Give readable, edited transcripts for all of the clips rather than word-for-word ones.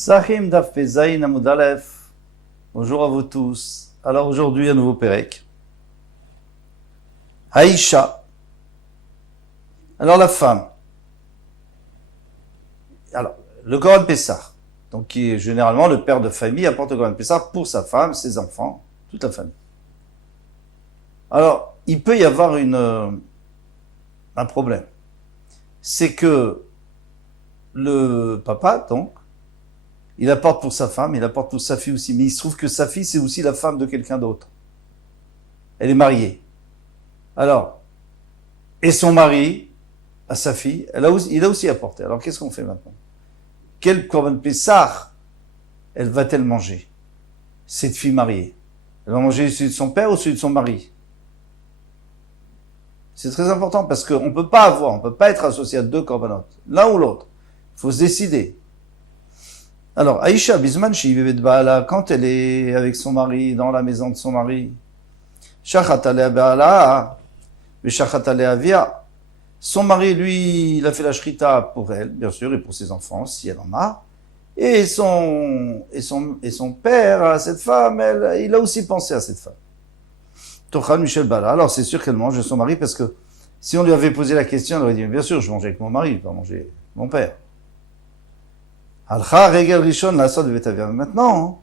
Sahim Daf Pezaïn Amud Aleph. Bonjour à vous tous. Alors aujourd'hui, un nouveau Pérec. Aïcha. Alors la femme. Alors, le Corban Pessah. Donc, qui est généralement le père de famille, apporte le Corban Pessah pour sa femme, ses enfants, toute la famille. Alors, il peut y avoir un problème. C'est que le papa, donc, il apporte pour sa femme, il apporte pour sa fille aussi. Mais il se trouve que sa fille, c'est aussi la femme de quelqu'un d'autre. Elle est mariée. Alors, et son mari, à sa fille, il a aussi apporté. Alors, qu'est-ce qu'on fait maintenant? Quel Corban Pessah elle va-t-elle manger? Cette fille mariée. Elle va manger celui de son père ou celui de son mari? C'est très important parce qu'on ne peut pas être associé à deux Corbanot, l'un ou l'autre. Il faut se décider. Alors, Aïcha Bisman Shivivet Baala, quand elle est avec son mari, dans la maison de son mari, Shachat Alea Baala, Shachat Alea Via, son mari, lui, il a fait la shrita pour elle, bien sûr, et pour ses enfants, si elle en a. Et son père, cette femme, il a aussi pensé à cette femme. Tochal Michel Bala. Alors, c'est sûr qu'elle mange de son mari, parce que si on lui avait posé la question, elle aurait dit, bien sûr, je mange avec mon mari, je vais pas manger avec mon père. Alcha Regel Rishon, la sorte de Betavia. Maintenant,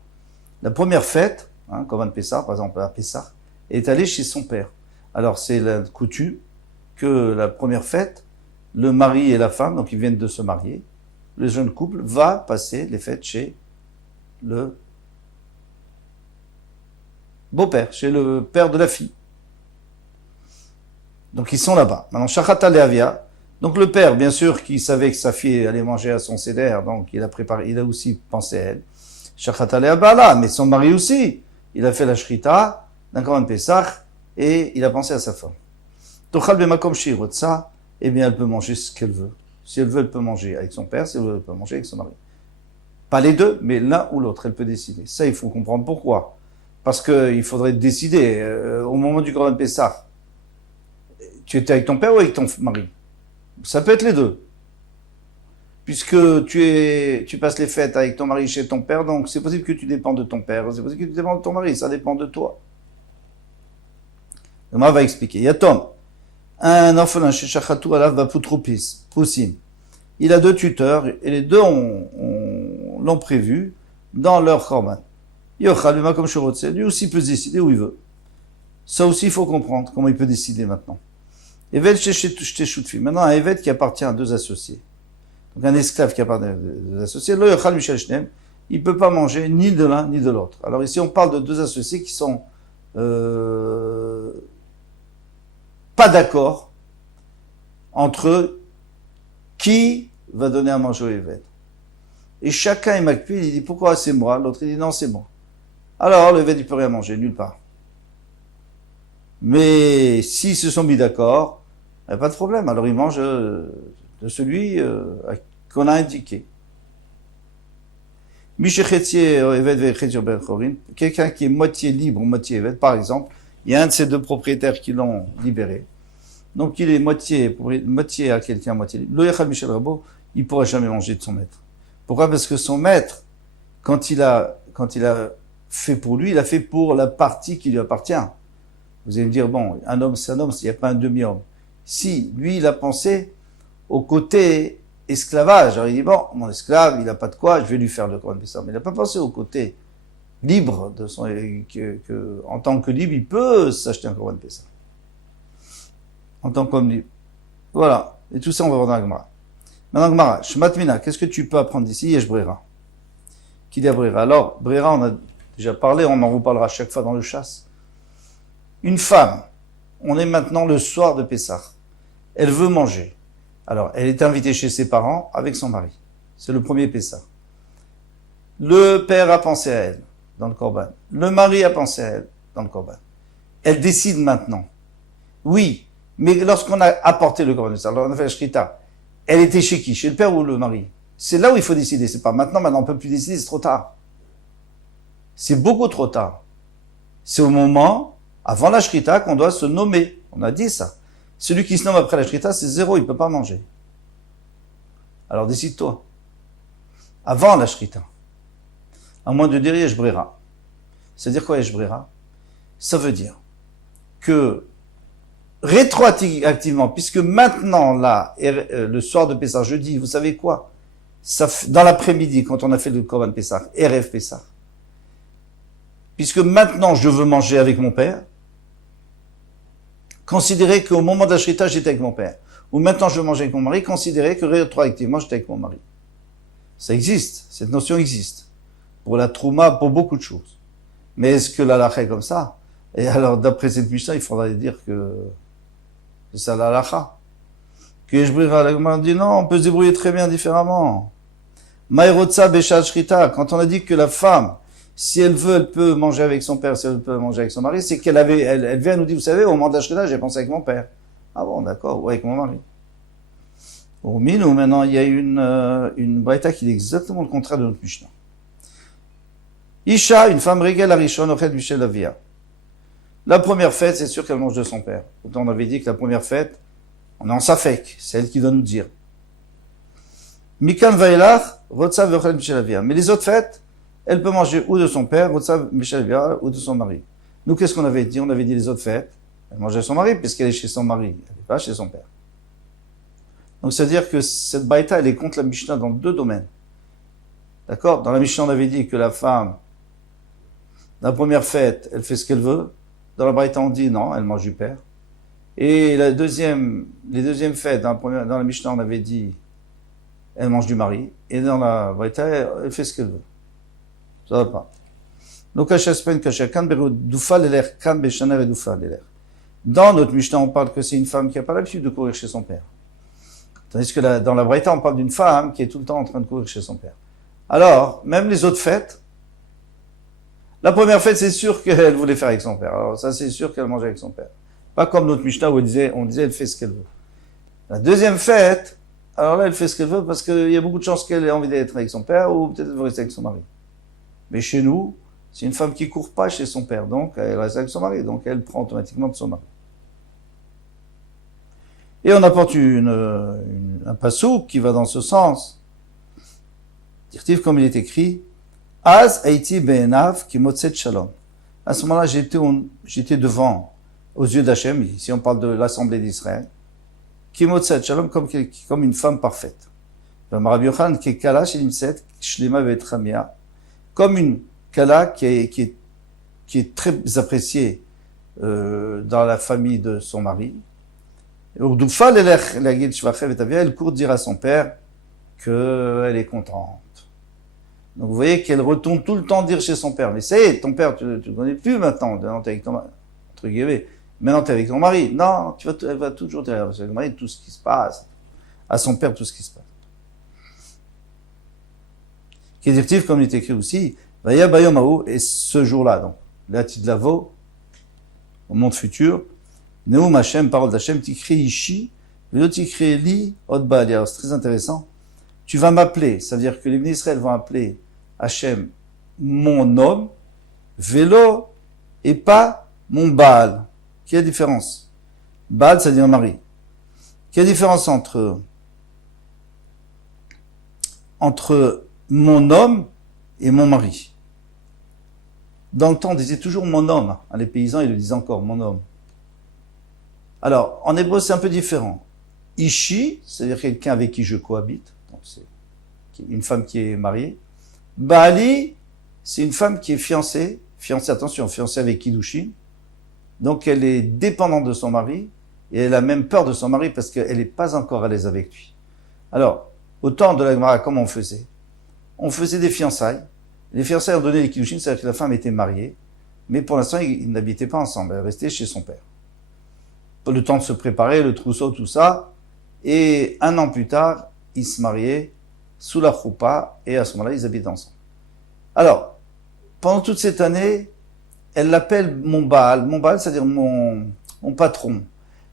la première fête, Corban Pessah, par exemple, à Pessah, est allée chez son père. Alors, c'est la coutume que la première fête, le mari et la femme, donc ils viennent de se marier, le jeune couple va passer les fêtes chez le beau-père, chez le père de la fille. Donc ils sont là-bas. Maintenant, Shachata Leavia, donc le père, bien sûr, qui savait que sa fille allait manger à son seder, donc il a aussi pensé à elle. Shachata Leabala, mais son mari aussi, il a fait la shrita d'un Corban Pessah et il a pensé à sa femme. Tochal bemakom shirotsa, eh bien, elle peut manger ce qu'elle veut. Si elle veut, elle peut manger avec son père, si elle veut, elle peut manger avec son mari. Pas les deux, mais l'un ou l'autre, elle peut décider. Ça, il faut comprendre pourquoi. Parce qu'il faudrait décider, au moment du Corban Pessah, tu étais avec ton père ou avec ton mari? Ça peut être les deux. Puisque tu passes les fêtes avec ton mari chez ton père, donc c'est possible que tu dépends de ton père, c'est possible que tu dépends de ton mari, ça dépend de toi. Le Mara va expliquer. Yatom, un orphelin chez Shachatou Alav Baputropis, Poussim. Il a deux tuteurs et les deux l'ont prévu dans leur Corban. Yochal, comme Shorotse, lui aussi peut décider où il veut. Ça aussi, il faut comprendre comment il peut décider maintenant. Evet chez maintenant, un Evet qui appartient à deux associés. Donc un esclave qui appartient à deux associés, lo yochal Michel Shnem, il ne peut pas manger ni de l'un ni de l'autre. Alors ici, on parle de deux associés qui sont pas d'accord entre eux qui va donner à manger au Evet. Et chacun est makpid, il dit pourquoi c'est moi, l'autre il dit non c'est moi. Alors le Evet il peut rien manger nulle part. Mais s'ils se sont mis d'accord, il n'y a pas de problème. Alors il mange de celui qu'on a indiqué. Quelqu'un qui est moitié libre, moitié Evet, par exemple, il y a un de ces deux propriétaires qui l'ont libéré. Donc il est moitié à quelqu'un, moitié libre. Lo yachal Michel Rabo, il ne pourra jamais manger de son maître. Pourquoi? Parce que son maître, quand il a fait pour lui, il a fait pour la partie qui lui appartient. Vous allez me dire, bon, un homme, c'est un homme, il n'y a pas un demi-homme. Si, lui, il a pensé au côté esclavage. Alors il dit, bon, mon esclave, il n'a pas de quoi, je vais lui faire le Corban Pessah. Mais il n'a pas pensé au côté libre, en tant que libre, il peut s'acheter un Corban Pessah. En tant qu'homme libre. Voilà. Et tout ça, on va voir dans la Gemara. Maintenant, Gemara, Shmatmina, qu'est-ce que tu peux apprendre d'ici? Yesh Brera. Qui dit Brera? Alors, Brera, on a déjà parlé, on en reparlera chaque fois dans le chasse. Une femme, on est maintenant le soir de Pessah. Elle veut manger. Alors, elle est invitée chez ses parents avec son mari. C'est le premier Pessah. Le père a pensé à elle dans le Corban. Le mari a pensé à elle dans le Corban. Elle décide maintenant. Oui, mais lorsqu'on a apporté le Corban, alors on a fait la Shrita, elle était chez qui? Chez le père ou le mari? C'est là où il faut décider. C'est pas maintenant on ne peut plus décider, c'est trop tard. C'est beaucoup trop tard. C'est au moment, avant la Shrita, qu'on doit se nommer. On a dit ça. Celui qui se nomme après la Shrita, c'est zéro, il ne peut pas manger. Alors décide-toi. Avant la Shrita. À moins de dire Yesh Brera. C'est-à-dire quoi Yesh Brera? Ça veut dire que rétroactivement, puisque maintenant, là, le soir de Pessah, jeudi, vous savez quoi? Dans l'après-midi, quand on a fait le Korban Pessah, RF Pessah, puisque maintenant je veux manger avec mon père, considérez qu'au moment de la shrita, j'étais avec mon père. Ou maintenant je veux manger avec mon mari, considérez que rétroactivement, j'étais avec mon mari. Ça existe, cette notion existe. Pour la trouma, pour beaucoup de choses. Mais est-ce que l'halakha est comme ça? Et alors, d'après cette Mishnah, il faudrait dire que c'est ça l'halakha. Que je dit non, on peut se débrouiller très bien différemment. Maïrotsa Beshad Shrita, quand on a dit que la femme, si elle veut, elle peut manger avec son père, si elle peut manger avec son mari, c'est qu'elle avait, elle vient nous dire, vous savez, au moment de la Shrita, j'ai pensé avec mon père. Ah bon, d'accord, ou avec mon mari. Au Minou, maintenant, il y a une braïta qui est exactement le contraire de notre Mishnah. Isha, une femme régale à Rishon, au fait Michel Avia. La première fête, c'est sûr qu'elle mange de son père. Pourtant, on avait dit que la première fête, on est en safek, c'est elle qui doit nous dire. Mikan Vailach, Rotsa Vechel Michel Avia. Mais les autres fêtes, elle peut manger ou de son père, Rotsa Michel Avia, ou de son mari. Nous, qu'est-ce qu'on avait dit? On avait dit les autres fêtes, elle mangeait son mari, puisqu'elle est chez son mari, elle n'est pas chez son père. Donc, c'est-à-dire que cette baïta, elle est contre la Mishnah dans deux domaines. D'accord? Dans la Mishnah, on avait dit que la femme, la première fête, elle fait ce qu'elle veut. Dans la baïta, on dit non, elle mange du père. Et les deuxièmes fêtes, dans la Mishnah, on avait dit, elle mange du mari. Et dans la baïta, elle fait ce qu'elle veut. Ça va pas. Donc, dans notre Mishnah, on parle que c'est une femme qui n'a pas l'habitude de courir chez son père. Tandis que dans la Braïta, on parle d'une femme qui est tout le temps en train de courir chez son père. Alors, même les autres fêtes, la première fête, c'est sûr qu'elle voulait faire avec son père. Alors, ça, c'est sûr qu'elle mangeait avec son père. Pas comme notre Mishnah où on disait, elle fait ce qu'elle veut. La deuxième fête, alors là, elle fait ce qu'elle veut parce qu'il y a beaucoup de chances qu'elle ait envie d'être avec son père ou peut-être elle veut rester avec son mari. Mais chez nous, c'est une femme qui court pas chez son père, donc elle reste avec son mari, donc elle prend automatiquement de son mari. Et on apporte un passouk qui va dans ce sens. Dirtiv, comme il est écrit, Az Haiti Be'enav ki motzet shalom. À ce moment-là, j'étais devant, aux yeux d'Hachem, ici on parle de l'assemblée d'Israël, ki motzet shalom comme une femme parfaite. Rabbi Yochanan ki kala shelimset shlema ve'etramia, comme une kala qui est très appréciée dans la famille de son mari. Elle court dire à son père qu'elle est contente. Donc vous voyez qu'elle retourne tout le temps dire chez son père, mais c'est ton père, tu ne le connais plus maintenant, maintenant t'es avec ton mari, entre guillemets, maintenant t'es avec ton mari. Non, elle va toujours dire avec son mari tout ce qui se passe, à son père tout ce qui se passe. Qui est directif, comme il est écrit aussi, Vaya Bayomahu, et ce jour-là, donc, là tu de lavo, au monde futur, Neum Hashem, parole d'Hashem, t'écris Ishi, Velo t'écris Li, Odba. Alors c'est très intéressant. Tu vas m'appeler, ça veut dire que les bénis Israël vont appeler Hachem mon homme, Vélo, et pas mon Baal. Quelle est la différence? Baal, ça veut dire mari. Quelle est la différence entre mon homme et mon mari? Dans le temps, on disait toujours mon homme. Les paysans, ils le disent encore, mon homme. Alors, en hébreu, c'est un peu différent. Ishi, c'est-à-dire quelqu'un avec qui je cohabite. Donc, c'est une femme qui est mariée. Baali, c'est une femme qui est fiancée. Attention, fiancée avec Kiddushin. Donc, elle est dépendante de son mari. Et elle a même peur de son mari parce qu'elle n'est pas encore à l'aise avec lui. Alors, au temps de la Gemara, comment on faisait? On faisait des fiançailles. Les fiançailles ont donné les Kiddushin, c'est-à-dire que la femme était mariée. Mais pour l'instant, ils n'habitaient pas ensemble. Elle restait chez son père. Le temps de se préparer, le trousseau, tout ça. Et 1 an plus tard, ils se mariaient sous la choupa, et à ce moment-là, ils habitent ensemble. Alors, pendant toute cette année, elle l'appelle mon Baal. Mon Baal, c'est-à-dire mon patron.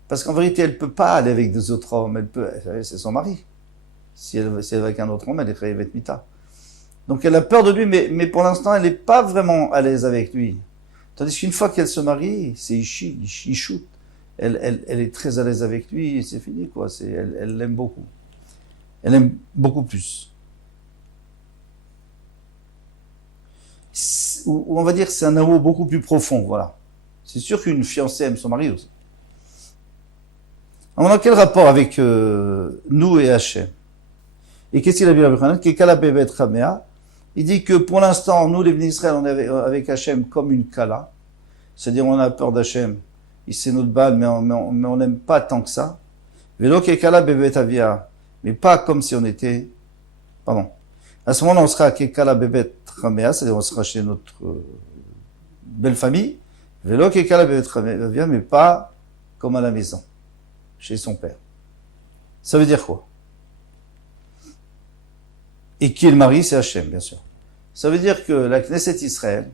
Parce qu'en vérité, elle peut pas aller avec des autres hommes. C'est son mari. Si elle va avec un autre homme, elle est Chayevet Mita. Donc elle a peur de lui, mais pour l'instant, elle n'est pas vraiment à l'aise avec lui. Tandis qu'une fois qu'elle se marie, c'est Ishut. Elle est très à l'aise avec lui, et c'est fini, quoi. Elle l'aime beaucoup. Elle aime beaucoup plus. Ou on va dire que c'est un amour beaucoup plus profond, voilà. C'est sûr qu'une fiancée aime son mari aussi. Alors, on a quel rapport avec nous et Hachem? Et qu'est-ce qu'il a dit Rabbi Yochanan? Kekala bevet chamea. Il dit que pour l'instant, nous, les Bnei Israël, on est avec Hachem comme une kala. C'est-à-dire, on a peur d'Hachem. C'est notre balle, mais on n'aime pas tant que ça. Velo kekala bevet avia. Mais pas comme si on était, pardon. À ce moment-là, on sera kekala bevet chamea, c'est-à-dire, on sera chez notre belle famille. Velo kekala bevet avia, mais pas comme à la maison, chez son père. Ça veut dire quoi? Et qui est le mari? C'est Hachem, bien sûr. Ça veut dire que la Knesset Israël,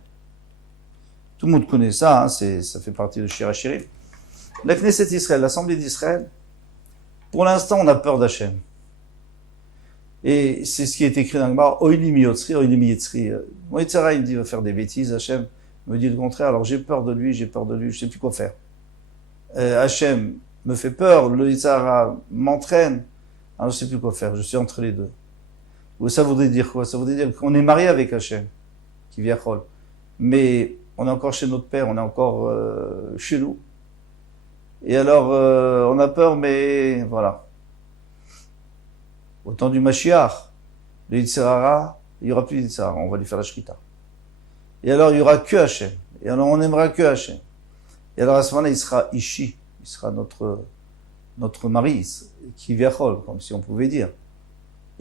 tout le monde connaît ça, hein, ça fait partie de Shir HaShirim. La Knesset Israël, l'Assemblée d'Israël, pour l'instant, on a peur d'Hachem. Et c'est ce qui est écrit dans le Gemara, Oili mi yotzri, Oili mi yitzri. Moïtsara, il me dit, il va faire des bêtises, Hachem me dit le contraire, alors j'ai peur de lui, je sais plus quoi faire. Hachem me fait peur, le Yitzhara m'entraîne, alors je sais plus quoi faire, je suis entre les deux. Ou ça voudrait dire quoi? Ça voudrait dire qu'on est marié avec Hachem, qui vient Chol. Mais on est encore chez notre père, on est encore chez nous. Et alors, on a peur, mais voilà. Au temps du Mashiach, le Yitzhara, il n'y aura plus de Yitzhara, on va lui faire la Shrita. Et alors, il n'y aura que Hachem. Et alors, on n'aimera que Hachem. Et alors, à ce moment-là, il sera Ishi, il sera notre mari, qui vient Chol, comme si on pouvait dire.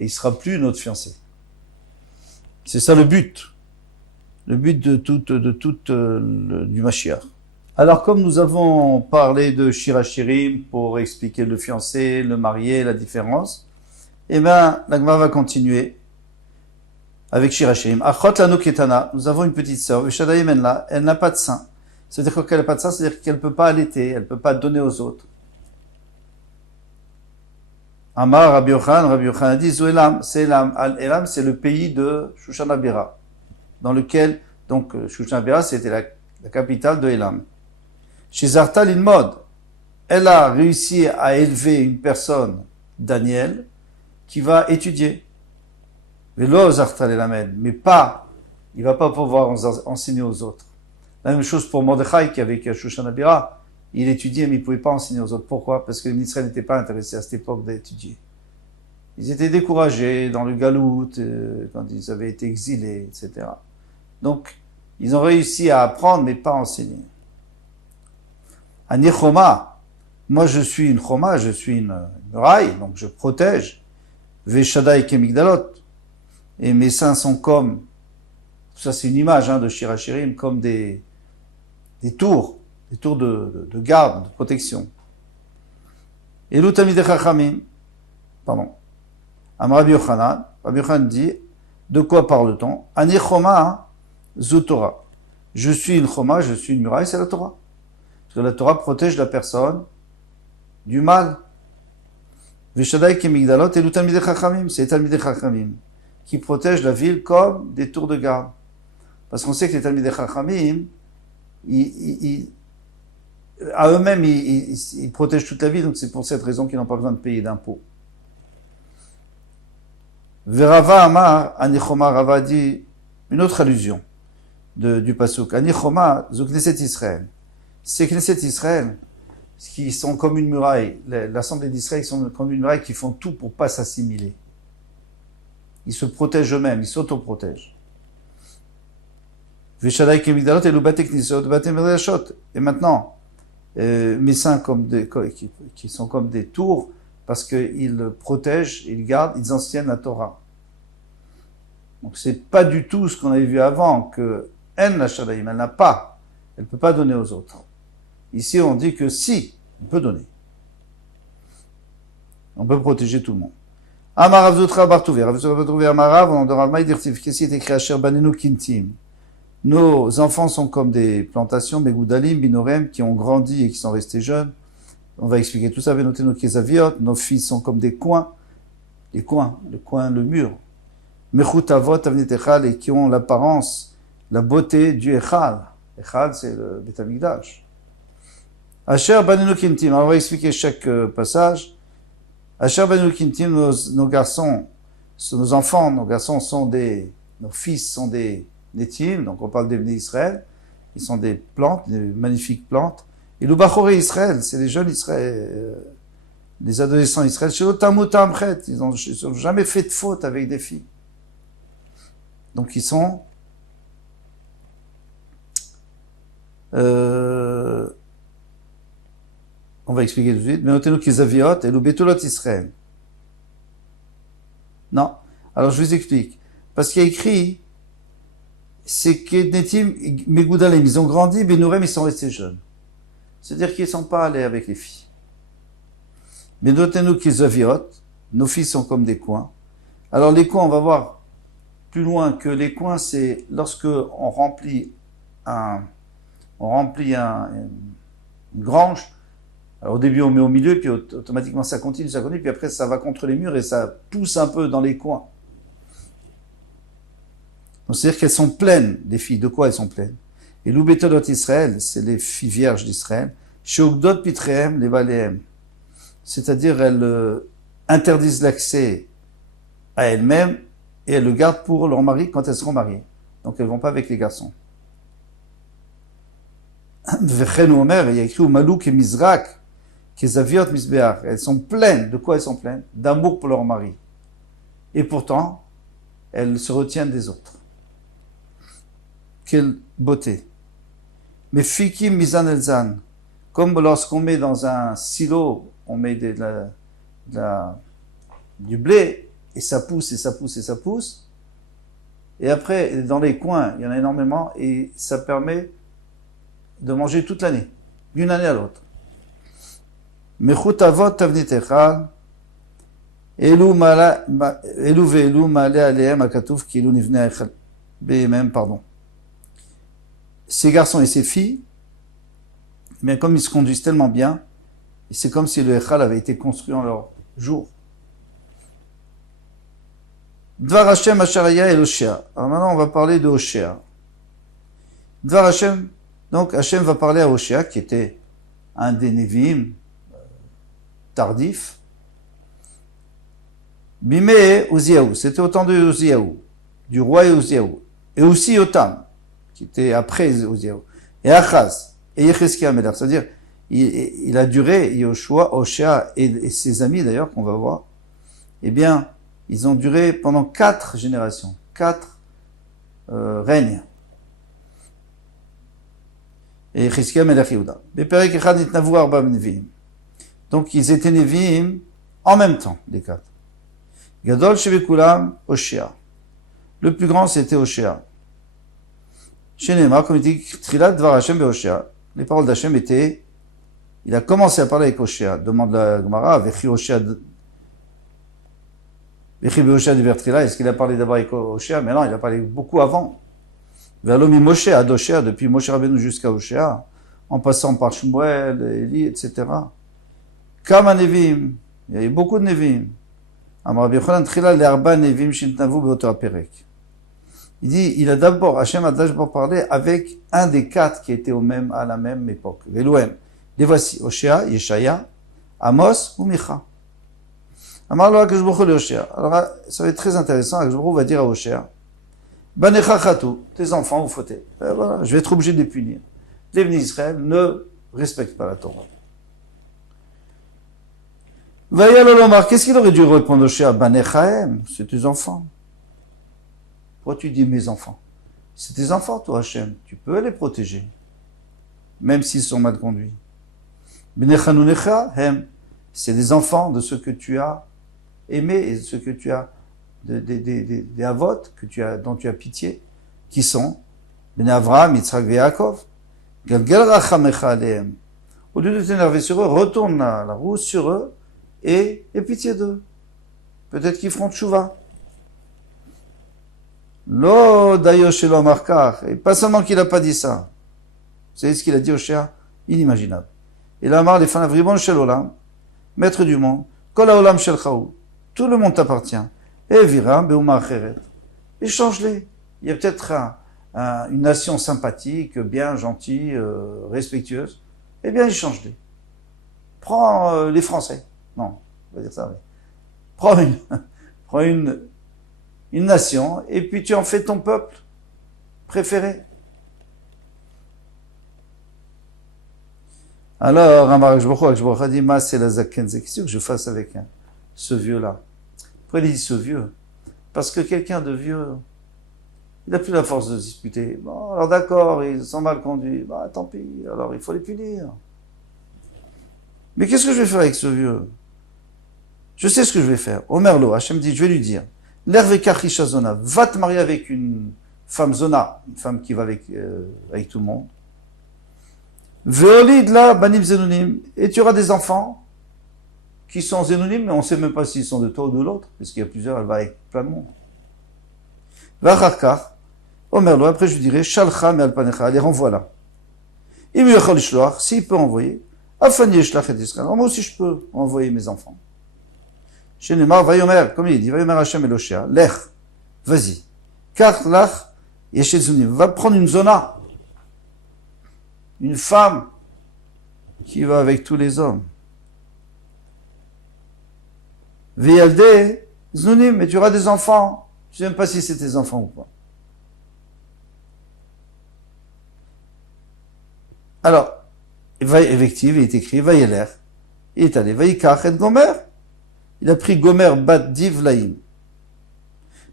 Et il sera plus notre fiancé. C'est ça le but. Le but du Mashiach. Alors, comme nous avons parlé de Shir HaShirim pour expliquer le fiancé, le marié, la différence, eh bien, la Gemara va continuer avec Shir HaShirim. Achot lanu ketana, nous avons une petite sœur, Veshadayim enla, elle n'a pas de sein. C'est-à-dire qu'elle n'a pas de sein, c'est-à-dire qu'elle ne peut pas allaiter, elle ne peut pas donner aux autres. Amar Rabbi Yochanan a dit, Zoélam, c'est Elam. Elam, c'est le pays de Shushan Abira, dans lequel, donc, Shushan Abira, c'était la capitale de Elam. Chez Zarta Lilmod, elle a réussi à élever une personne, Daniel, qui va étudier. Velo Zarta Lilamed, mais pas, il va pas pouvoir enseigner aux autres. La même chose pour Mordechai, qui avec Shushan Abira, il étudiait, mais il ne pouvait pas enseigner aux autres. Pourquoi? Parce que les Israël n'étaient pas intéressés à cette époque d'étudier. Ils étaient découragés dans le galout, quand ils avaient été exilés, etc. Donc, ils ont réussi à apprendre, mais pas à enseigner. Ani Choma, moi je suis une Choma, je suis une muraille, donc je protège. Veshadai Kemigdalot, et mes seins sont comme, ça c'est une image de Shir HaShirim, comme des tours de garde, de protection. Et l'Utamidei Chachamim, pardon, Amar Rabbi Yochanan dit, de quoi parle-t-on? Ani Choma zu Torah. Je suis une Choma, je suis une muraille, c'est la Torah. Parce que la Torah protège la personne du mal. Veshadai Kemigdalot et l'Utamidei Chachamim, c'est les Talmidei Chachamim, qui protègent la ville comme des tours de garde. Parce qu'on sait que les Talmidei Chachamim, à eux-mêmes, ils protègent toute la ville, donc c'est pour cette raison qu'ils n'ont pas besoin de payer d'impôts. Verava Amar, Anichoma, Rava dit une autre allusion du pasuk. Anichoma, zu Knesset Israël. C'est Knesset Israël, qui sont comme une muraille, l'Assemblée d'Israël, sont comme une muraille qui font tout pour pas s'assimiler. Ils se protègent eux-mêmes, ils s'autoprotègent. Veshadai Kemigdalot et l'Ubate Knisot, Bate Medrashot. Et maintenant, mes seins qui sont comme des tours, parce qu'ils protègent, ils gardent, ils enseignent la Torah. Donc c'est pas du tout ce qu'on avait vu avant, que En la Shadaim, elle n'a pas, elle peut pas donner aux autres. Ici on dit que si, on peut donner. On peut protéger tout le monde. Amarav Zutra Bartouvé, Rav Zutra Bartouvé Amarav, on aura Maïdirtif, qu'est-ce qui est écrit à Sherbanenu Kintim? Nos enfants sont comme des plantations, Megoudalim, Binorem, qui ont grandi et qui sont restés jeunes. On va expliquer tout ça. Noter nos Kezaviot. Nos fils sont comme des coins. Les coins, le mur. Mechut Avot, Avnit Echal, et qui ont l'apparence, la beauté du Echal. Echal, c'est le Beth Amikdash. Asher Banenu Kintim. Alors, on va expliquer chaque passage. Asher Banenu Kintim, nos garçons, nos enfants, nos garçons sont nos fils sont des Netim, donc on parle des Bnei Israël, ils sont des plantes, des magnifiques plantes. Et le Bachoré Israël, c'est les jeunes Israël, les adolescents Israël, chez l'Otamutam Chet, ils n'ont jamais fait de faute avec des filles. Donc ils sont on va expliquer tout de suite. Mais notez-nous qu'ils aviot et le Betulot Israël. Non. Alors je vous explique. Parce qu'il y a écrit, c'est que Netim Megoudalim, ils ont grandi, Benourem, ils sont restés jeunes. C'est-à-dire qu'ils ne sont pas allés avec les filles. Mais notez-nous qu'ils aviot, nos filles sont comme des coins. Alors les coins, on va voir plus loin que les coins, c'est lorsque on remplit une grange. Alors au début on met au milieu, puis automatiquement ça continue, puis après ça va contre les murs et ça pousse un peu dans les coins. Donc c'est-à-dire qu'elles sont pleines, les filles. De quoi elles sont pleines? Et l'Oubetolot Israël, c'est les filles vierges d'Israël. Sheogdot Pitrehem, les Baléem. C'est-à-dire elles interdisent l'accès à elles-mêmes et elles le gardent pour leur mari quand elles seront mariées. Donc elles ne vont pas avec les garçons. Vechen Omer, il y a écrit au Malouk et Mizrak, Kezaviot Mizbeach. Elles sont pleines. De quoi elles sont pleines? D'amour pour leur mari. Et pourtant, elles se retiennent des autres. Quelle beauté. Mais Fikim Mizan Elzan, comme lorsqu'on met dans un silo, on met du blé, et ça pousse, et ça pousse, et ça pousse. Et après, dans les coins, il y en a énormément, et ça permet de manger toute l'année, d'une année à l'autre. Mechut avot tavnit echad, elu ve'elu ma'ale alehem hakatuv kilu nivnei echad be'emem, pardon. Ces garçons et ces filles, mais comme ils se conduisent tellement bien, c'est comme si le echad avait été construit en leur jour. Dvar Hashem Asharaya et Hoshea. Alors maintenant on va parler de Hoshea. Dvar Hashem, donc Hashem va parler à Hoshea, qui était un des Nevi'im tardifs. Bimé Uziaou, c'était au temps de Uziaou, du roi Uziaou. Et aussi Yotam, qui était après Uziaou. Et Achaz, et Yecheskia Melech, c'est-à-dire il a duré, Yoshua, Hoshea et ses amis d'ailleurs, qu'on va voir, eh bien, ils ont duré pendant 4 générations, 4 règnes. Et Chizkia Melech Yehuda. Beperek Echad Nitnavu Arba Nevi'im. Donc ils étaient Nevi'im en même temps, les 4. Gadol Shebekulam Hoshea. Le plus grand c'était Hoshea. Shenema, comme il dit, Trilat Dvar Hashem Behoshea. Les paroles d'Hachem étaient, il a commencé à parler avec Hoshea. Demande la Gemara, Vechi Hoshea est-ce qu'il a parlé d'abord avec Hoshea? Mais non, il a parlé beaucoup avant. Ve'alomi Moshe, ad Hoshea, depuis Moshe Rabbeinu jusqu'à Hoshea, en passant par Shmuel, Eli, etc. Kama Nevim, il y avait beaucoup de Nevim. Amar Rabbi Yochanan Tchila le'arba Nevim shintnavu be'oto ha'perek. Il dit, il a d'abord, Hachem a d'abord parlé avec un des 4 qui étaient à la même époque. Ve'louem. Les voici, Hoshea, Yeshaya, Amos ou Micha. Alors, ça va être très intéressant. Akash Baruch Hu va dire à Hoshea, Banecha chatu, tes enfants, vous fautez. Voilà, je vais être obligé de les punir. Les Bnei Israël ne respectent pas la Torah. Vayalolomar, qu'est-ce qu'il aurait dû répondre Hoshea? Banechaem, c'est tes enfants. Pourquoi tu dis mes enfants? C'est tes enfants, toi, Hachem. Tu peux les protéger, même s'ils sont mal conduits. Benechanunecha, hem, c'est des enfants de ce que tu as aimé et de ce que tu as des avot dont tu as pitié, qui sont Ben Avraham, Yitzhak et Yaakov. Galgal rachamecha alehem. Au lieu de t'énerver sur eux, retourne la roue sur eux et aie pitié d'eux. Peut-être qu'ils feront tchouva. Lo dayo shelo markar. Et pas seulement qu'il n'a pas dit ça. Vous savez ce qu'il a dit au Hoshea? Inimaginable. Il a marre les fanav ribon shel olam, maître du monde, kol haolam shel chaou. Tout le monde t'appartient. Et vira beuma acheret. Et change-les. Il y a peut-être une nation sympathique, bien gentille, respectueuse. Eh bien, change-les. Prends les Français. Non, on va dire ça. Oui. Prends une nation, et puis tu en fais ton peuple. préféré. Alors, Amar Jboch a dit, Ma c'est la zaken, qu'est-ce que je fasse avec ce vieux-là? Pourquoi il dit ce vieux? Parce que quelqu'un de vieux, il n'a plus la force de se disputer. Bon, alors d'accord, ils sont mal conduits. Bah, tant pis, alors il faut les punir. Mais qu'est-ce que je vais faire avec ce vieux? Je sais ce que je vais faire. Omerlo, Hachem dit, je vais lui dire, l'ervekachisha zona, va te marier avec une femme zona, une femme qui va avec tout le monde. Veolid la banim zenonim, et tu auras des enfants qui sont zenonim, mais on ne sait même pas s'ils sont de toi ou de l'autre, parce qu'il y a plusieurs, elle va avec plein de monde. Vacharkar, Omerlo, après je lui dirai, Shalcha me alpanecha, allez, renvoie-la. Il me yachal ishloach, s'il peut envoyer, Afani yishlach et Israël, moi aussi je peux envoyer mes enfants. Chez Neymar, Vayomer, comme il dit, Vayomer Hashem Eloshia, Lech, vas-y, Kach lach, Yeshetzunim, va prendre une zona, une femme qui va avec tous les hommes. Veyalde, Zunim, mais tu auras des enfants. Je ne sais même pas si c'est tes enfants ou pas. Alors, effectivement, il est écrit, Vayeler, il est allé, Vayikach et Gomer. Il a pris Gomer bat Divlaim.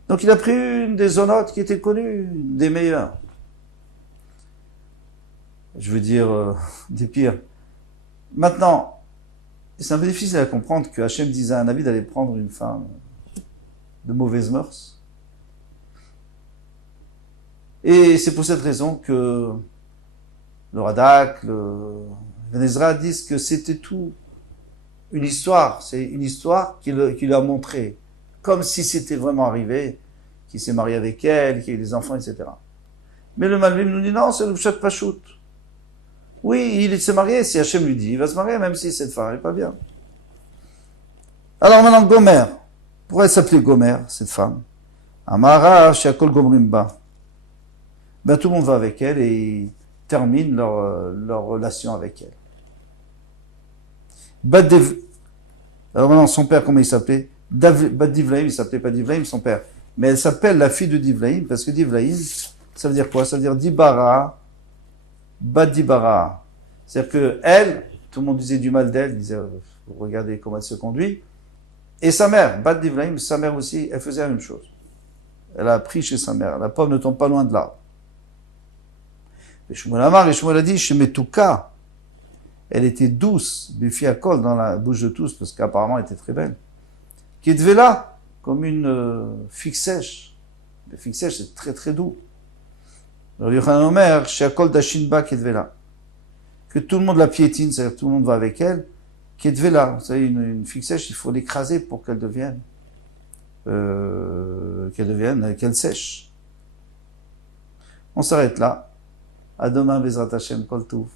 Donc il a pris une des zonotes qui était connue, des meilleures. Je veux dire, des pires. Maintenant, c'est un peu difficile à comprendre que Hachem disait à un Navi d'aller prendre une femme de mauvaises mœurs. Et c'est pour cette raison que le Radak, le Ben Ezra disent que c'était tout une histoire. C'est une histoire qu'il lui a montré, comme si c'était vraiment arrivé, qu'il s'est marié avec elle, qu'il a eu des enfants, etc. Mais le Malbim nous dit non, c'est le Pshat Pachout. Oui, il s'est marié, si Hachem lui dit, il va se marier même si cette femme n'est pas bien. Alors maintenant, Gomer. Pourquoi elle s'appelait Gomer, cette femme? Amara, Shakol Gomrimba. Ben, tout le monde va avec elle et ils terminent leur relation avec elle. Alors maintenant, son père, comment il s'appelait? Bad Divlaim, il s'appelait pas Divlaim, son père. Mais elle s'appelle la fille de Divlaim, parce que Divlaim, ça veut dire quoi? Ça veut dire Dibara, Bad Dibara. C'est-à-dire que elle, tout le monde disait du mal d'elle, disait, regardez comment elle se conduit. Et sa mère, Bad Divlaim, sa mère aussi, elle faisait la même chose. Elle a appris chez sa mère. La pomme ne tombe pas loin de l'arbre. Et Shmuel Amar, et Shmuel a dit, chez Metuka, elle était douce, Bifiakol, dans la bouche de tous, parce qu'apparemment elle était très belle. Qui devait là, comme une figue sèche. La figue sèche, c'est très très doux. Le Yochanan Omer, chez Akol Dashinba, qui devait là. Que tout le monde la piétine, c'est-à-dire que tout le monde va avec elle, qui devait là. Vous savez, une figue sèche, il faut l'écraser pour qu'elle devienne, qu'elle sèche. On s'arrête là. À demain, Bezrat Hashem, Kol Touv.